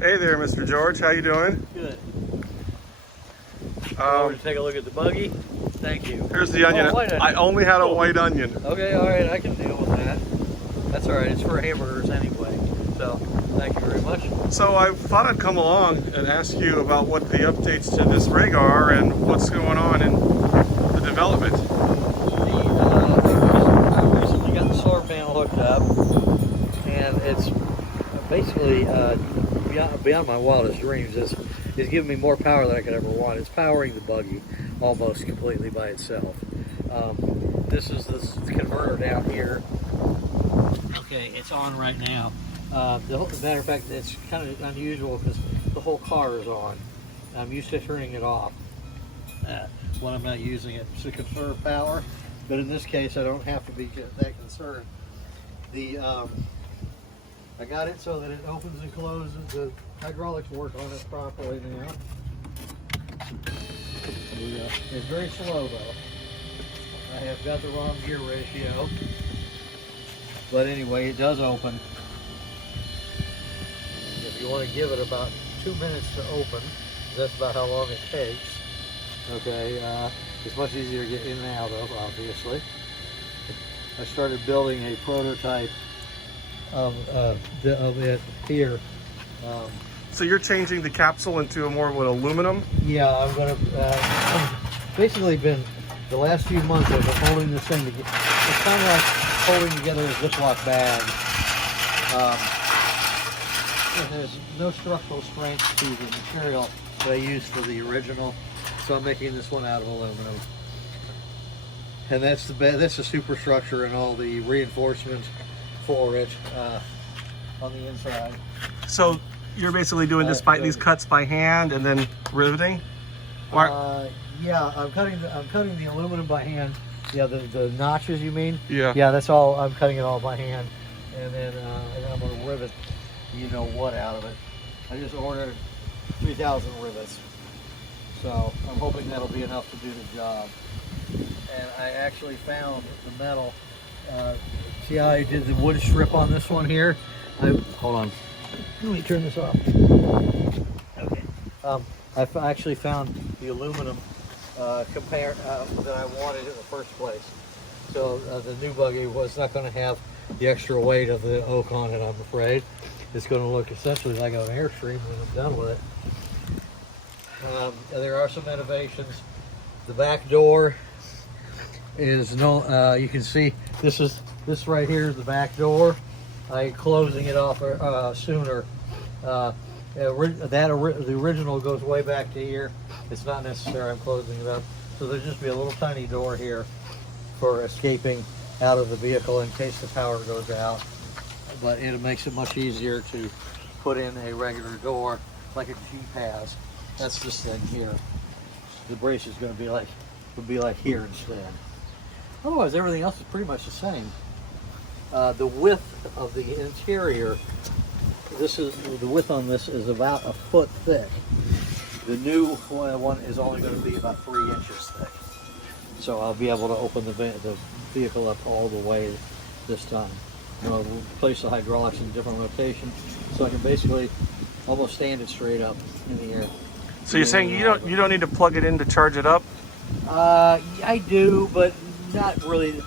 Hey there, Mr. George. How you doing? Good. To take a look at the buggy. Thank you. Here's the onion. Oh, white onion. I only had a white onion. Okay, all right, I can deal with that. That's all right. It's for hamburgers anyway. So, thank you very much. So I thought I'd come along and ask you about what the updates to this rig are and what's going on in the development. I recently got the solar panel hooked up, and it's basically beyond my wildest dreams. It's giving me more power than I could ever want. It's powering the buggy almost completely by itself. This is this converter down here. Okay, it's on right now. Matter of fact, it's kind of unusual because the whole car is on. I'm used to turning it off when I'm not using it to conserve power, but in this case, I don't have to be that concerned. I got it so that it opens and closes. The hydraulics work on it properly now. It's very slow though. I have got the wrong gear ratio. But anyway, it does open. If you want to give it about 2 minutes to open, that's about how long it takes. Okay, it's much easier to get in and out of, obviously. I started building a prototype of it here. So you're changing the capsule into a more of an aluminum? Yeah, I'm going to basically been the last few months I've been holding this thing together. It's kind of like holding together a Ziploc bag. There's no structural strength to the material that I used for the original, so I'm making this one out of aluminum. And that's the superstructure and all the reinforcements for it on the inside. So you're basically doing these cuts by hand and then riveting? Yeah, I'm cutting the aluminum by hand. Yeah, the notches you mean? Yeah. Yeah, that's all. I'm cutting it all by hand, and then I'm gonna rivet, you know what, out of it. I just ordered 3,000 rivets, so I'm hoping that'll be enough to do the job. And I actually found the metal. See how I did the wood strip on this one here? Hold on. Let me turn this off. Okay. I actually found the aluminum that I wanted in the first place. So the new buggy was not going to have the extra weight of the oak on it, I'm afraid. It's going to look essentially like an Airstream when I'm done with it. There are some innovations. The back door is you can see this right here is the back door. I'm closing it off sooner. The original goes way back to here. It's not necessary. I'm closing it up. So there'll just be a little tiny door here for escaping out of the vehicle in case the power goes out. But it makes it much easier to put in a regular door like a Jeep has. That's this thing here. The brace is going to be like here instead. Otherwise, everything else is pretty much the same. The width of the interior. The width on this is about a foot thick. The new one is only going to be about 3 inches thick. So I'll be able to open the vehicle up all the way this time. I'll place the hydraulics in a different rotation, so I can basically almost stand it straight up in the air. So you're saying you don't need to plug it in to charge it up? I do, but not really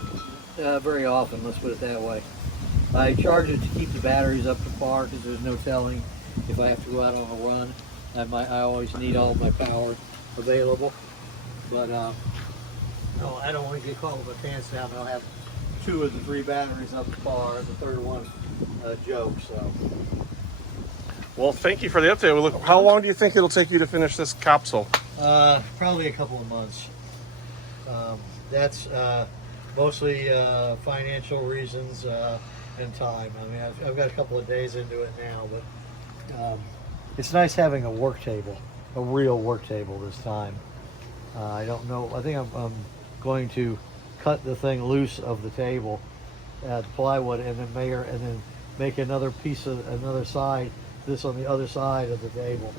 very often. Let's put it that way. I charge it to keep the batteries up to par because there's no telling if I have to go out on a run. I always need all my power available. But no, I don't want to get caught with my pants down. I'll have 2 of the 3 batteries up to par, the third one joke. So. Well, thank you for the update. Well, look, how long do you think it'll take you to finish this capsule? Probably a couple of months. That's mostly financial reasons and time. I mean, I've got a couple of days into it now, but it's nice having a work table, a real work table this time. I don't know. I think I'm going to cut the thing loose of the table, the plywood, and then make another piece of another side. This on the other side of the table,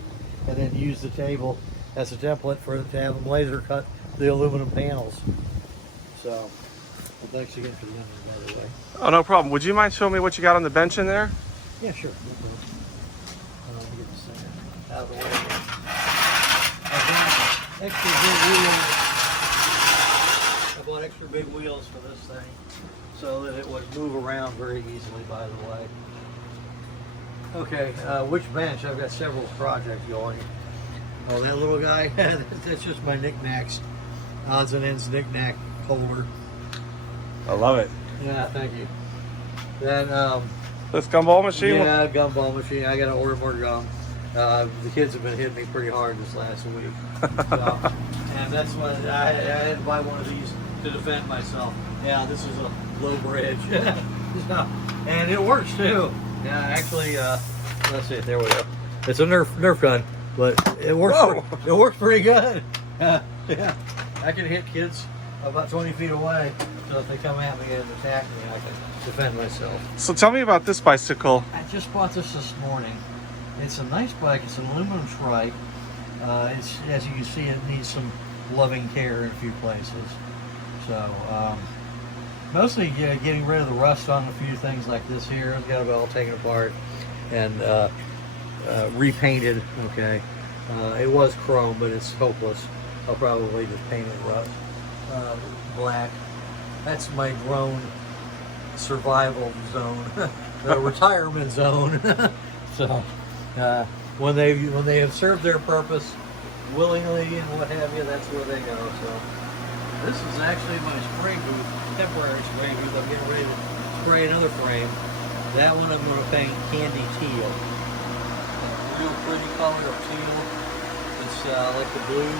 and then use the table as a template to have them laser cut the aluminum panels. So, well, thanks again for the onion, by the way. Oh, no problem. Would you mind showing me what you got on the bench in there? Yeah, sure. No problem. get this thing out of the way. I bought extra big wheels for this thing so that it would move around very easily, by the way. Okay, which bench? I've got several projects going. Oh, that little guy? That's just my knickknacks. Odds and ends knickknack holder. I love it. Yeah, thank you. Then, This gumball machine? yeah, gumball machine. I gotta order more gum. The kids have been hitting me pretty hard this last week. So, and that's what I had to buy one of these to defend myself. Yeah, this is a low bridge. So, and it works too. Yeah, actually, let's see, there we go. It's a Nerf gun, but it works. It works pretty good. Yeah, I can hit kids about 20 feet away. So if they come at me and attack me, I can defend myself. So tell me about this bicycle. I just bought this morning. It's a nice bike. It's an aluminum trike. It's, as you can see, it needs some loving care in a few places. So mostly getting rid of the rust on a few things like this here. I've got it all taken apart and repainted. Okay, it was chrome, but it's hopeless. I'll probably just paint it rust black. That's my drone survival zone, the retirement zone. So when they have served their purpose willingly and what have you, that's where they go. So this is actually my spray booth, temporary spray booth. I'm getting ready to spray another frame. That one I'm going to paint candy teal. Real pretty color of teal. It's like the blue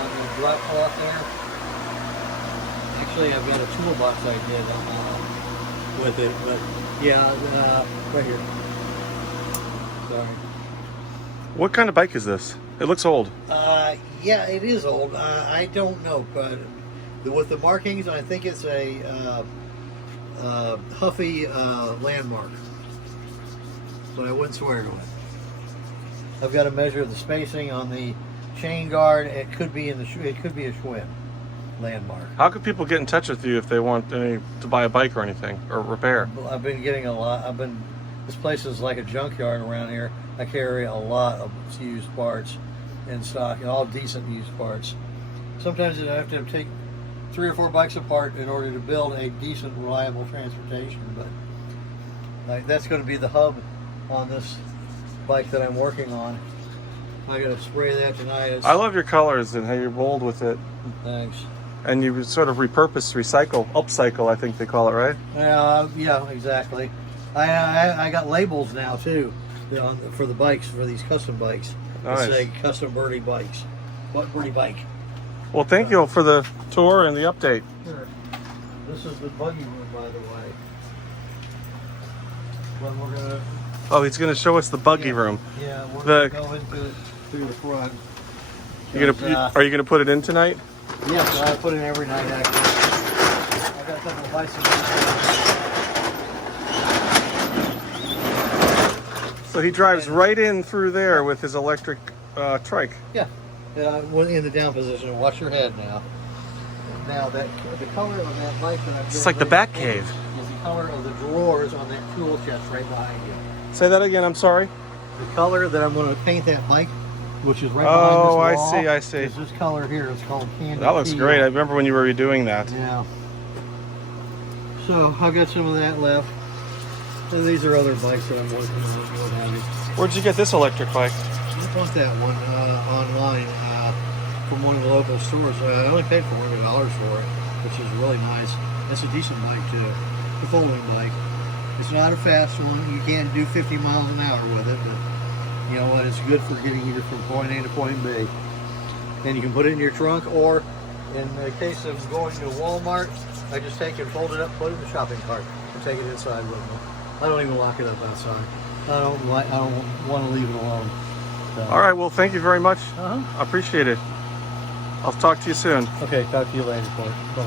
on the drop cloth there. Actually, I've got a toolbox I did with it, but yeah, right here. Sorry. What kind of bike is this? It looks old. Yeah, it is old. I don't know, but with the markings, I think it's a Huffy landmark, but I wouldn't swear to it. I've got to measure the spacing on the chain guard. It could be in the it could be a Schwinn landmark. How could people get in touch with you if they want to buy a bike or anything or repair? I've been getting a lot. This place is like a junkyard around here. I carry a lot of used parts in stock, and all decent used parts. Sometimes I have to take 3 or 4 bikes apart in order to build a decent, reliable transportation. But that's going to be the hub on this bike that I'm working on. I got to spray that tonight. I love your colors and how you rolled with it. Thanks. And you sort of repurpose, recycle, upcycle, I think they call it, right? Yeah, exactly. I got labels now too for the bikes, for these custom bikes. Nice. It's a custom birdie bikes. What birdie bike? Well, thank you for the tour and the update. Sure. This is the buggy room, by the way. When we're gonna. Oh, he's going to show us the buggy room. Yeah, we're gonna go into it through the front. Are you gonna put it in tonight? Yes, I put it in every night actually. I got a couple of bicycles. So he drives right in through there with his electric trike. Yeah, in the down position. Watch your head now. Now the color of that bike that I'm It's like the back cave. Is the color of the drawers on that tool chest right behind you. Say that again, I'm sorry. The color that I'm going to paint that bike, which is right behind this wall. Oh, I see. Is this color here. It's called candy. That looks teal. great. I remember when you were redoing that. Yeah. So I've got some of that left. And these are other bikes that I'm working on. Where'd you get this electric bike? I bought that one online from one of the local stores. I only paid $400 for it, which is really nice. That's a decent bike too. The folding bike. It's not a fast one. You can't do 50 miles an hour with it, but you know what? It's good for getting you from point A to point B. And you can put it in your trunk, or in the case of going to Walmart, I just take it, fold it up, put it in the shopping cart, and take it inside with me. I don't even lock it up outside. I don't want to leave it alone. So. All right. Well, thank you very much. Uh-huh. I appreciate it. I'll talk to you soon. Okay, talk to you later, Corey. Bye.